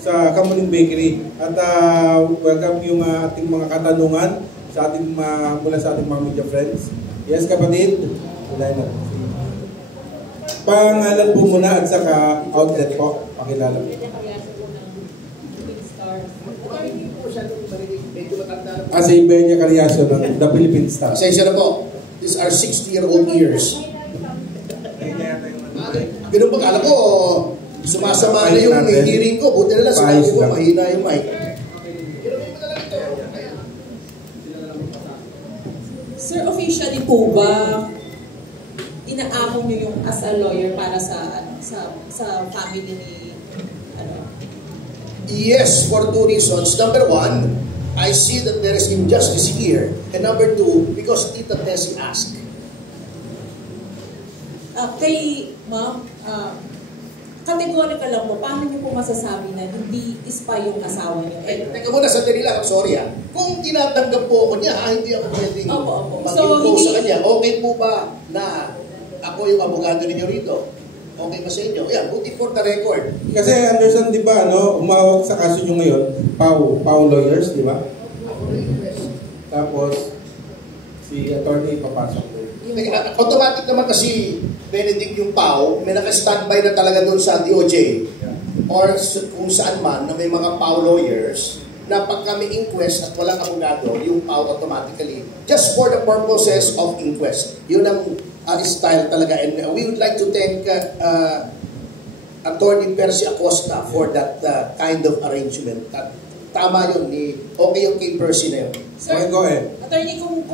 sa Kamuning Bakery. At welcome yung ating mga katanungan sa ating mula sa ating mga media friends. Yes, kapatid. Wala na. Pangalan po muna at saka outlet po. Pakilala po. Si Benya Cariaso ng The Philippine Star. Pasensya na po. These are 60-year-old years. Ganun ba? Alam ko, sumasama na yung hearing ko. Buti na lang, sinabi ko, mahina yung mic. Sir, officially po ba inaako nyo yung as a lawyer para sa family ni Yes, for two reasons. Number one, I see that there is injustice here. And number two, because Tita Tessie asked. Kay ma'am, categorical lang po, paano niyo po masasabi na hindi ispa yung asawa niyo? Teka muna, sandali lang. I'm sorry ha. Kung tinatanggap po ako niya, hindi ako pwedeng mag-impose sa kanya. Okay po ba na ako yung abogado ninyo rito? Okay ba sa inyo? Yeah, put it for the record. Kasi Anderson, di ba, umawak sa kaso nyo ngayon, Pau Lawyers, di ba? Tapos, si attorney papasok. Automatic naman kasi Benedict yung Pau, may naka-standby na talaga doon sa DOJ or kung saan man na may mga Pau lawyers na pag kami inquest at walang abogado, yung Pau automatically, just for the purposes of inquest. Yun ang style talaga. And we would like to thank Attorney Percy Acosta for that kind of arrangement. At tama yun, okay yung kay Percy na yun. Sir, okay, go ahead. Attorney, kung